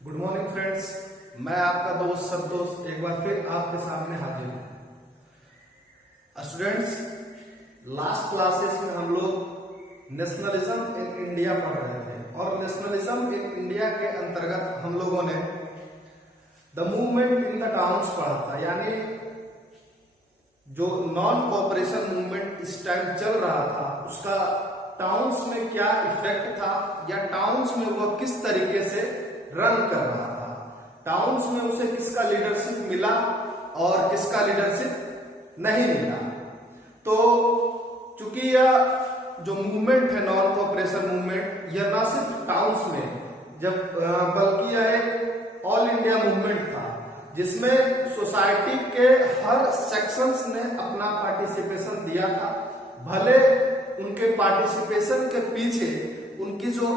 Good morning friends, मैं आपका दोस्त संतोष एक बार फिर आपके सामने हाजिर हूँ। स्टूडेंट्स, लास्ट क्लासेस में हम लोग नेशनलिज्म इन इंडिया पढ़ रहे थे और नेशनलिज्म इन इंडिया के अंतर्गत हम लोगों ने the movement in the towns पढ़ा था, यानी जो नॉन कोऑपरेशन मूवमेंट इस टाइम चल रहा था उसका टाउन्स में क्या इफेक्ट था या टाउन्स में वो किस तरीके से रन कर रहा था, टाउन्स में उसे किसका लीडरशिप मिला और किसका लीडरशिप नहीं मिला। तो चूंकि यह जो मूवमेंट है नॉन कोऑपरेशन मूवमेंट, यह न सिर्फ टाउन्स में बल्कि यह एक ऑल इंडिया मूवमेंट था जिसमें सोसाइटी के हर सेक्शंस ने अपना पार्टिसिपेशन दिया था। भले उनके पार्टिसिपेशन के पीछे उनकी जो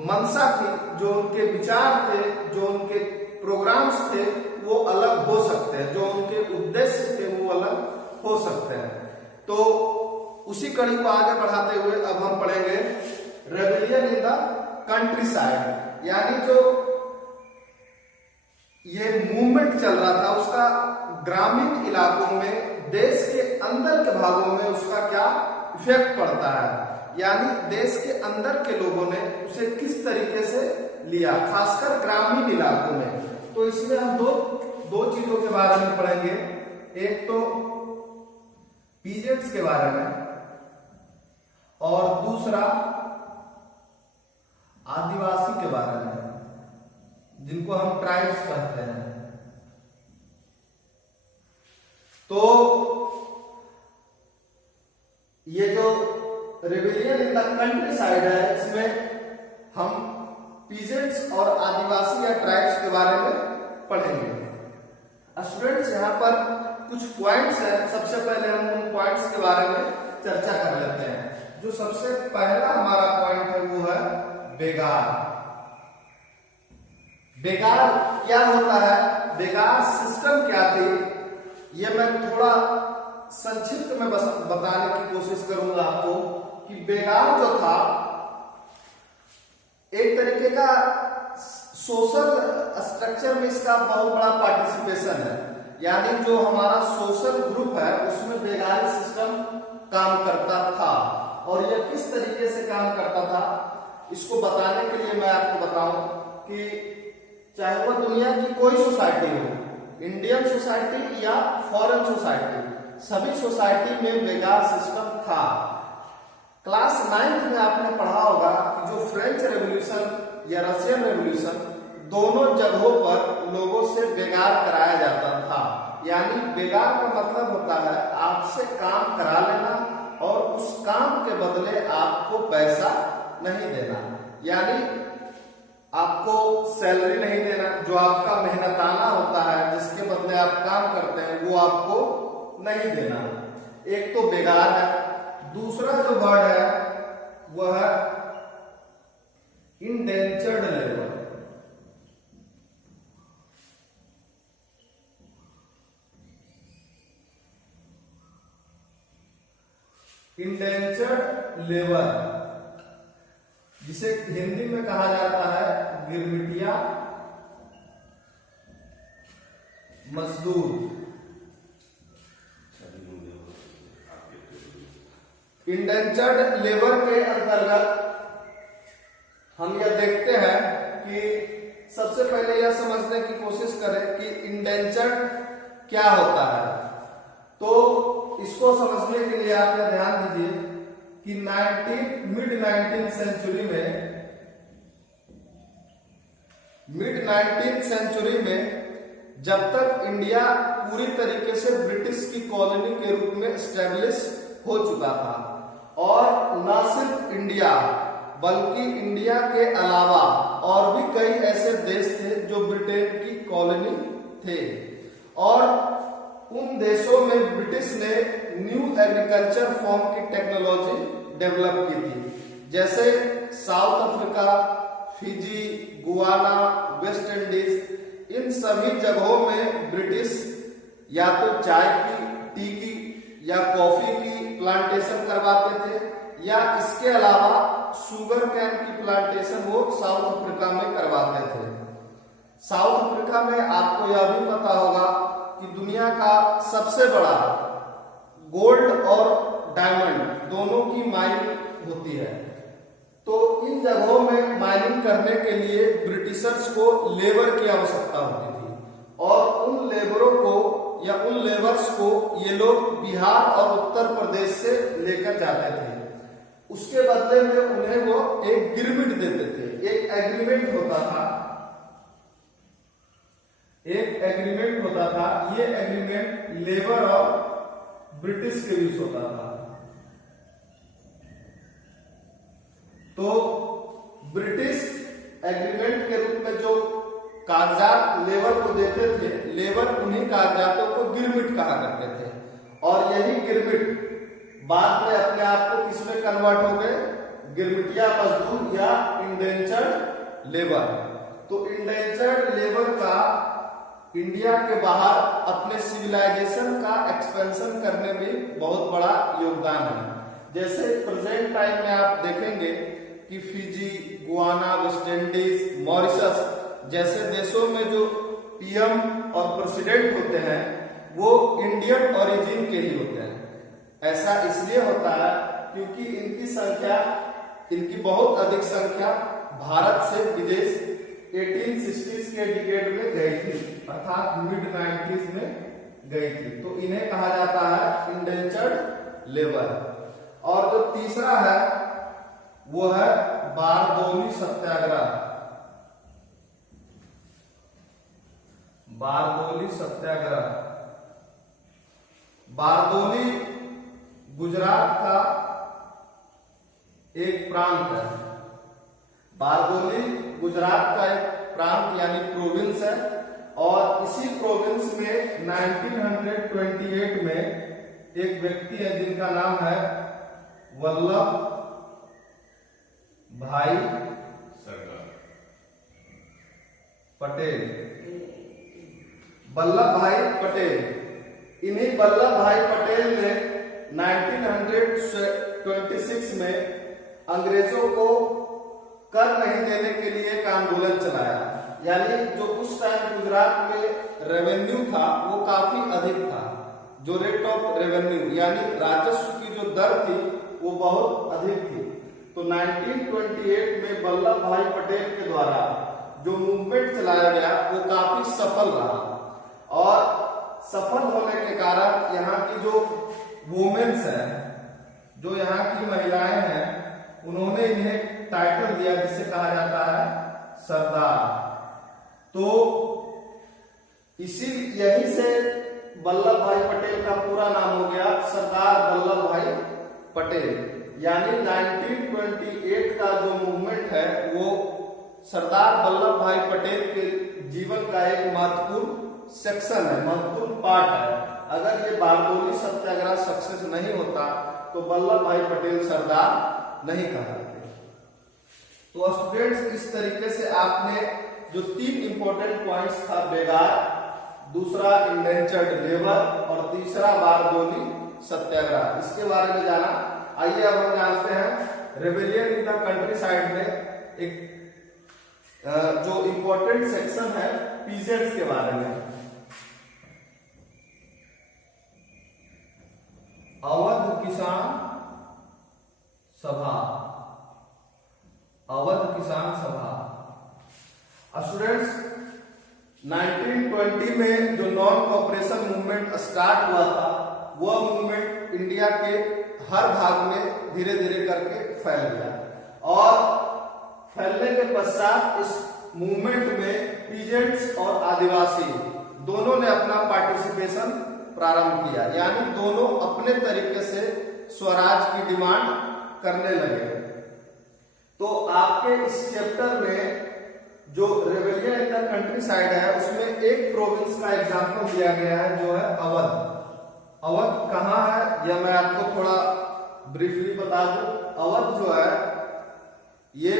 मंशा थी, जो उनके विचार थे, जो उनके प्रोग्राम्स थे वो अलग हो सकते हैं, जो उनके उद्देश्य थे वो अलग हो सकते हैं। तो उसी कड़ी को आगे बढ़ाते हुए अब हम पढ़ेंगे rebellion in the country side, यानी जो ये मूवमेंट चल रहा था उसका ग्रामीण इलाकों में, देश के अंदर के भागों में उसका क्या इफेक्ट पड़ता है, यानी देश के अंदर के लोगों ने उसे किस तरीके से लिया, खासकर ग्रामीण इलाकों में। तो इसमें हम दो चीजों के बारे में पढ़ेंगे, एक तो पीजेंट्स के बारे में और दूसरा आदिवासी के बारे में, जिनको हम ट्राइब्स कहते हैं। तो ये जो rebellion in the country side है, इसमें हम पीजेंट्स और आदिवासी या ट्राइब्स के बारे में पढ़ेंगे। स्टूडेंट्स, यहाँ पर कुछ पॉइंट्स हैं, सबसे पहले हम उन पॉइंट्स के बारे में चर्चा कर लेते हैं। जो सबसे पहला हमारा पॉइंट है वो है बेगार। बेगार क्या होता है, बेगार सिस्टम क्या थी, ये मैं थोड़ा संक्षिप्त में बताने की कोशिश करूंगा आपको कि बेगार जो था एक तरीके का सोशल स्ट्रक्चर में इसका बहुत बड़ा पार्टिसिपेशन है, यानी जो हमारा सोशल ग्रुप है उसमें बेगारी सिस्टम काम करता था। और यह किस तरीके से काम करता था इसको बताने के लिए मैं आपको बताऊं कि चाहे वह दुनिया की कोई सोसाइटी हो, इंडियन सोसाइटी या फॉरेन सोसाइटी, सभी सोसाइटी में बेगार सिस्टम था। क्लास 9th में आपने पढ़ा होगा कि जो फ्रेंच रेवोल्यूशन या रशियन रेवोल्यूशन, दोनों जगहों पर लोगों से बेगार कराया जाता था। यानी बेगार का मतलब होता है आपसे काम करा लेना और उस काम के बदले आपको पैसा नहीं देना, यानी आपको सैलरी नहीं देना, जो आपका मेहनताना होता है जिसके बदले आप काम करते हैं वो आपको नहीं देना। एक तो बेगार है। दूसरा जो वर्ड है वह है इंडेंचर्ड लेबर। इंडेंचर्ड लेबर जिसे हिंदी में कहा जाता है गिरमिटिया मजदूर। इंडेंचर्ड लेबर के अंतर्गत हम यह देखते हैं कि सबसे पहले यह समझने की कोशिश करें कि इंडेंचर्ड क्या होता है। तो इसको समझने के लिए आप यह ध्यान दीजिए कि मिड 19th सेंचुरी में जब तक इंडिया पूरी तरीके से ब्रिटिश की कॉलोनी के रूप में एस्टेब्लिश हो चुका था, और न सिर्फ इंडिया बल्कि इंडिया के अलावा और भी कई ऐसे देश थे जो ब्रिटेन की कॉलोनी थे, और उन देशों में ब्रिटिश ने न्यू एग्रीकल्चर फॉर्म की टेक्नोलॉजी डेवलप की थी, जैसे South Africa, Fiji, Guyana, West Indies. इन सभी जगहों में ब्रिटिश या तो चाय की, टी की या कॉफी की प्लांटेशन करवाते थे, या इसके अलावा शुगर कैन की प्लांटेशन वो साउथ अफ्रीका में करवाते थे। साउथ अफ्रीका में आपको यह भी पता होगा कि दुनिया का सबसे बड़ा गोल्ड और डायमंड दोनों की माइनिंग होती है। तो इन जगहों में माइनिंग करने के लिए ब्रिटिशर्स को लेबर की आवश्यकता होती थी और उन लेबरों को या उन लेबर्स को ये लोग बिहार और उत्तर प्रदेश से लेकर जाते थे। उसके बदले में उन्हें वो एक गिरमिट देते थे, एक एग्रीमेंट होता था, एक एग्रीमेंट होता था। ये एग्रीमेंट लेबर और ब्रिटिश के बीच होता था। तो ब्रिटिश एग्रीमेंट के रूप में जो कागजात लेबर को देते थे, लेबर उन्हीं कागजातों को गिरमिट कहा करते थे और यही गिरमिट बाद में अपने आप को किसमें कन्वर्ट हो गए, गिरमिटिया मजदूर या इंडेंचर्ड लेबर। तो इंडेंचर्ड लेबर का इंडिया के बाहर अपने सिविलाइजेशन का एक्सपेंशन करने में बहुत बड़ा योगदान है। जैसे प्रेजेंट टाइम में आप देखेंगे कि Fiji, Guyana, West Indies, Mauritius जैसे देशों में जो पीएम और प्रेसिडेंट होते हैं वो इंडियन ओरिजिन के ही होते हैं। ऐसा इसलिए होता है क्योंकि इनकी बहुत अधिक संख्या भारत से विदेश 1860s के डिकेड में गई थी, अर्थात मिड 90s में गई थी। तो इन्हें कहा जाता है इंडेंचर्ड लेबर। और जो तीसरा है वो है बारदौली सत्याग्रह। बारदौली सत्याग्रह, बारदौली गुजरात का एक प्रांत है। बारदौली गुजरात का एक प्रांत यानी प्रोविंस है और इसी प्रोविंस में 1928 में एक व्यक्ति है जिनका नाम है वल्लभ भाई पटेल। वल्लभ भाई पटेल, इन्हीं वल्लभ भाई पटेल ने 1926 में अंग्रेजों को कर नहीं देने के लिए एक आंदोलन चलाया। यानी जो उस टाइम गुजरात में रेवेन्यू था वो काफी अधिक था, जो रेट ऑफ रेवेन्यू यानी राजस्व की जो दर थी वो बहुत अधिक थी। तो 1928 में वल्लभ भाई पटेल के द्वारा जो मूवमेंट चलाया गया वो काफी सफल रहा और सफल होने के कारण यहाँ की जो वुमेन्स हैं, जो यहाँ की महिलाएं हैं, उन्होंने इन्हें टाइटल दिया जिसे कहा जाता है सरदार। तो यही से वल्लभ भाई पटेल का पूरा नाम हो गया सरदार वल्लभ भाई पटेल। यानी 1928 का जो मूवमेंट है वो सरदार वल्लभ भाई पटेल के जीवन का एक महत्वपूर्ण सेक्शन है, महत्वपूर्ण पार्ट है। अगर ये बारदौली सत्याग्रह सक्सेस नहीं होता तो वल्लभ भाई पटेल सरदार नहीं कहलाते। तो स्टूडेंट्स, इस तरीके से आपने जो 3 इंपॉर्टेंट पॉइंट्स था, बेगार, दूसरा इंडेंचर्ड लेबर और तीसरा बारदौली सत्याग्रह, इसके बारे में जाना। आइए अब हम जानते हैं rebellion in the country side में एक जो इंपॉर्टेंट सेक्शन है पीजेंट्स के बारे में। अवध किसान सभा, अवध किसान सभा। स्टूडेंट्स, 1920 में जो नॉन कॉपरेशन मूवमेंट स्टार्ट हुआ था वह मूवमेंट इंडिया के हर भाग में धीरे धीरे करके फैल गया और फैलने के पश्चात इस मूवमेंट में पीजेंट्स और आदिवासी दोनों ने अपना पार्टिसिपेशन प्रारंभ किया। यानी दोनों अपने तरीके से स्वराज की डिमांड करने लगे। तो आपके इस चैप्टर में जो rebellion in the country side है उसमें एक प्रोविंस का एग्जांपल दिया गया है जो है अवध। अवध कहाँ है यह मैं आपको थोड़ा ब्रीफली बता दूं। अवध जो है ये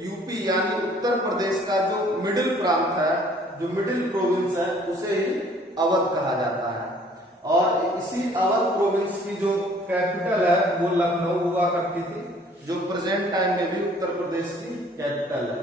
यूपी यानी उत्तर प्रदेश का जो मिडिल प्रांत है, जो मिडिल प्रोविंस है, उसे ही अवध कहा जाता है। और इसी अवध प्रोविंस की जो कैपिटल है वो लखनऊ हुआ करती थी, जो प्रेजेंट टाइम में भी उत्तर प्रदेश की कैपिटल है।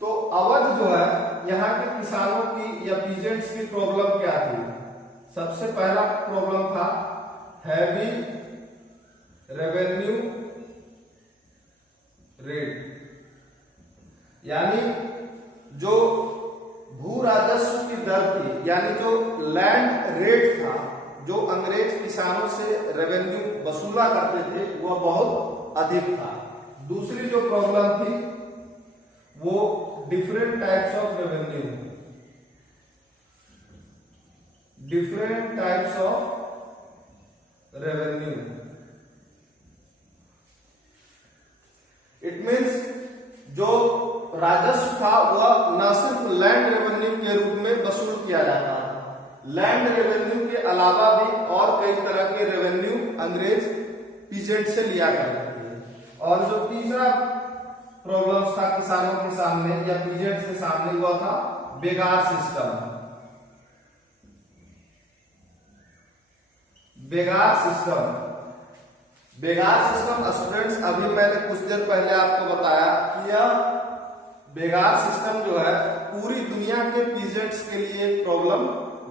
तो अवध जो है यहाँ के किसानों की या पीजेंट्स की प्रॉब्लम क्या थी? सबसे पहला प्रॉब्लम था हैवी रेवेन्यू रेट, यानी जो भू राजस्व की दर थी, यानी जो लैंड रेट था, जो अंग्रेज किसानों से रेवेन्यू वसूला करते थे, वह बहुत अधिक था। दूसरी जो प्रॉब्लम थी वो different types of revenue, different types of revenue. It means जो राजस्व था वह न सिर्फ लैंड रेवेन्यू के रूप में वसूल किया जाता था, लैंड रेवेन्यू के अलावा भी और कई तरह के रेवेन्यू अंग्रेज पीजेंट से लिया करते थे। और जो तीसरा प्रॉब्लम था किसानों के सामने या पीजेंट के सामने, वह था बेगार सिस्टम। बेगार सिस्टम, बेगार सिस्टम स्टूडेंट्स, अभी मैंने कुछ देर पहले आपको बताया कि यह बेगार सिस्टम जो है पूरी दुनिया के पीजेंट्स के लिए प्रॉब्लम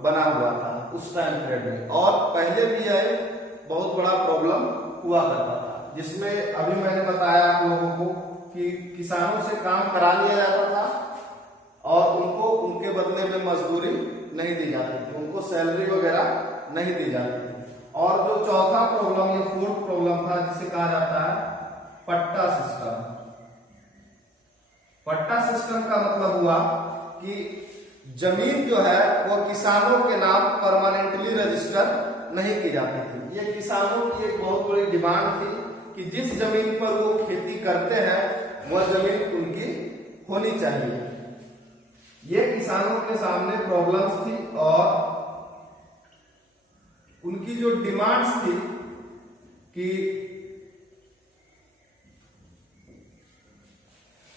बना हुआ था उस टाइम पीरियड में, और पहले भी यह बहुत बड़ा प्रॉब्लम हुआ करता था, जिसमें अभी मैंने बताया आप लोगों को कि किसानों से काम करा लिया जाता था और उनको उनके बदले में मजदूरी नहीं दी जाती थी, उनको सैलरी वगैरह नहीं दी जाती थी। और जो चौथा प्रॉब्लम या फोर्थ प्रॉब्लम था जिसे कहा जाता है पट्टा सिस्टम। पट्टा सिस्टम का मतलब हुआ कि जमीन जो है वो किसानों के नाम परमानेंटली रजिस्टर नहीं की जाती थी। ये किसानों की एक बहुत बड़ी डिमांड थी कि जिस जमीन पर वो खेती करते हैं वह जमीन उनकी होनी चाहिए। ये किसानों के सामने प्रॉब्लम्स थी और उनकी जो डिमांड्स थी कि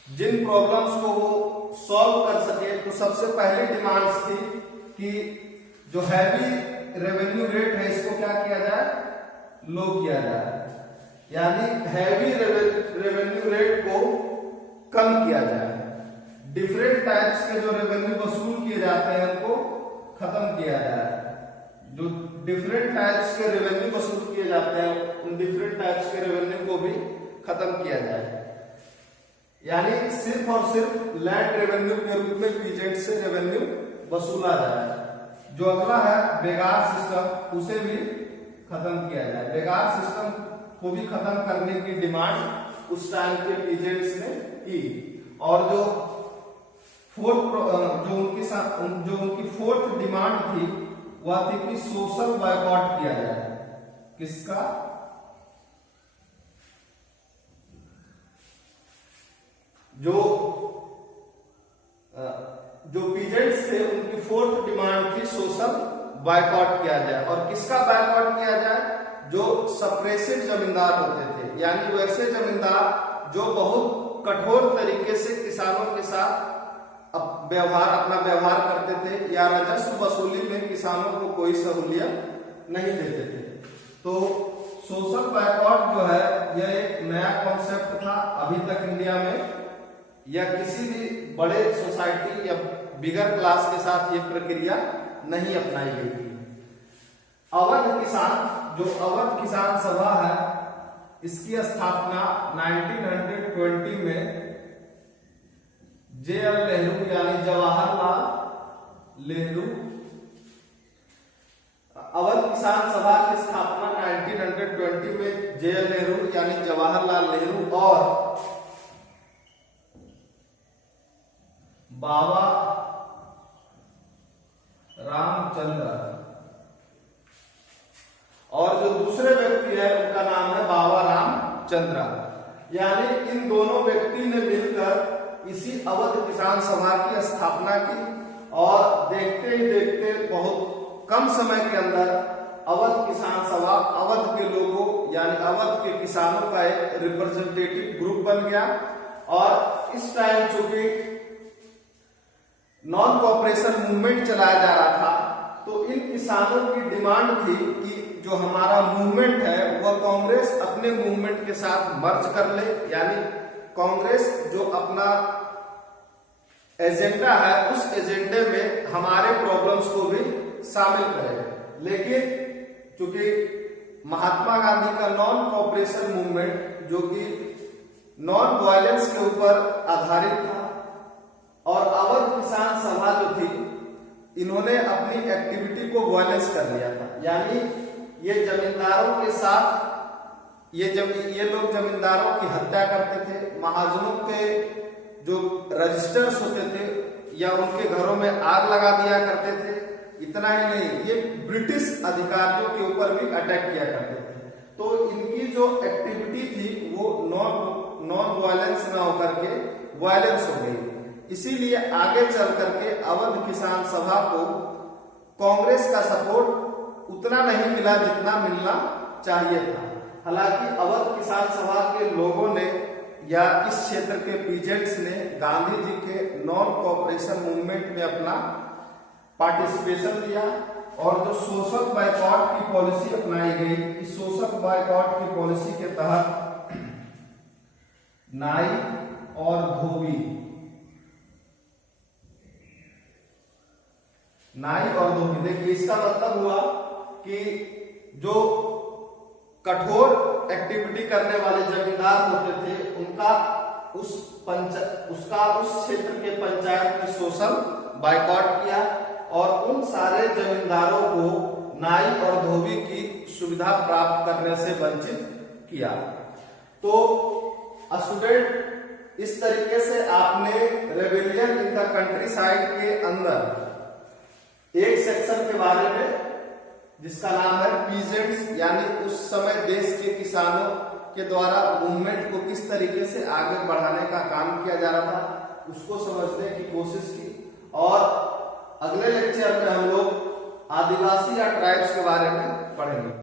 जिन प्रॉब्लम्स को वो सॉल्व कर सके, तो सबसे पहली डिमांड्स थी कि जो हैवी रेवेन्यू रेट है इसको क्या किया जाए, लो किया जाए, यानी हैवी रेवेन्यू रेट को कम किया जाए। डिफरेंट टाइप्स के जो रेवेन्यू वसूल किए जाते हैं उनको खत्म किया जाए। जो डिफरेंट टाइप्स के रेवेन्यू वसूल किए जाते हैं उन डिफरेंट टाइप्स के रेवेन्यू को भी खत्म किया जाए, यानी सिर्फ और सिर्फ लैंड रेवेन्यू के रूप में पीजेंट से रेवेन्यू वसूला जाए। जो अगला है बेगार सिस्टम, उसे भी खत्म किया जाए। बेगार सिस्टम को भी खत्म करने की डिमांड उस टाइम के पीजेंट्स ने की। और जो उनकी फोर्थ डिमांड थी वह थी कि सोशल बायकॉट किया जाए। किसका? जो पीजेंट्स थे उनकी फोर्थ डिमांड थी सोशल बायकॉट किया जाए। और किसका बायकॉट किया जाए? जो सप्रेसिव जमींदार होते थे, यानी वैसे जमींदार जो बहुत कठोर तरीके से किसानों के साथ अपना व्यवहार करते थे या राजस्व वसूली में किसानों को कोई सहूलियत नहीं देते थे। तो सोशल बायकॉट जो है यह एक नया कॉन्सेप्ट था, अभी तक इंडिया में या किसी भी बड़े सोसाइटी या बिगर क्लास के साथ ये प्रक्रिया नहीं अपनाई गई थी। अवध किसान सभा है, इसकी स्थापना 1920 में JL नेहरू यानी जवाहरलाल नेहरू, अवध किसान सभा की स्थापना 1920 में JL नेहरू यानी जवाहरलाल नेहरू और बाबा रामचंद्र, और जो दूसरे व्यक्ति है उनका नाम है बाबा रामचंद्र, यानी इन दोनों व्यक्ति ने मिलकर इसी अवध किसान सभा की स्थापना की। और देखते ही देखते बहुत कम समय के अंदर अवध किसान सभा अवध के लोगों यानी अवध के किसानों का एक रिप्रेजेंटेटिव ग्रुप बन गया। और इस टाइम चूंकि नॉन कोऑपरेशन मूवमेंट चलाया जा रहा था, तो इन किसानों की डिमांड थी कि जो हमारा मूवमेंट है वह कांग्रेस अपने मूवमेंट के साथ मर्ज कर ले, यानी कांग्रेस जो अपना एजेंडा है उस एजेंडे में हमारे प्रॉब्लम्स को भी शामिल करें। लेकिन चूंकि महात्मा गांधी का नॉन कोऑपरेशन मूवमेंट जो कि नॉन वायलेंस के ऊपर आधारित था और अवध किसान सभा जो थी इन्होंने अपनी एक्टिविटी को वायलेंस कर लिया था, यानी ये जमींदारों के साथ ये लोग जमींदारों की हत्या करते थे, महाजनों के जो रजिस्टर्स होते थे या उनके घरों में आग लगा दिया करते थे। इतना ही नहीं, ये ब्रिटिश अधिकारियों के ऊपर भी अटैक किया करते थे। तो इनकी जो एक्टिविटी थी वो नॉन वायलेंस ना होकर के वायलेंस हो गई। इसीलिए आगे चल करके अवध किसान सभा को कांग्रेस का सपोर्ट उतना नहीं मिला जितना मिलना चाहिए था। हालांकि अवध किसान सभा के लोगों ने या इस क्षेत्र के पीजेंट्स ने गांधी जी के नॉन कोऑपरेशन मूवमेंट में अपना पार्टिसिपेशन दिया और जो शोषक बायकॉट की पॉलिसी अपनाई गई, इस शोषक बायकॉट की पॉलिसी के तहत नाई और धोबी देखिए इसका मतलब हुआ कि जो कठोर एक्टिविटी करने वाले जमींदार होते थे उनका उस क्षेत्र के पंचायत में शोषण बायकॉट किया और उन सारे जमींदारों को नाई और धोबी की सुविधा प्राप्त करने से वंचित किया। तो स्टूडेंट, इस तरीके से आपने rebellion in the country side के अंदर एक सेक्शन के बारे में जिसका नाम है पीजेंट्स, यानी उस समय देश के किसानों के द्वारा मूवमेंट को किस तरीके से आगे बढ़ाने का काम किया जा रहा था, उसको समझने की कोशिश की। और अगले लेक्चर में हम लोग आदिवासी या ट्राइब्स के बारे में पढ़ेंगे।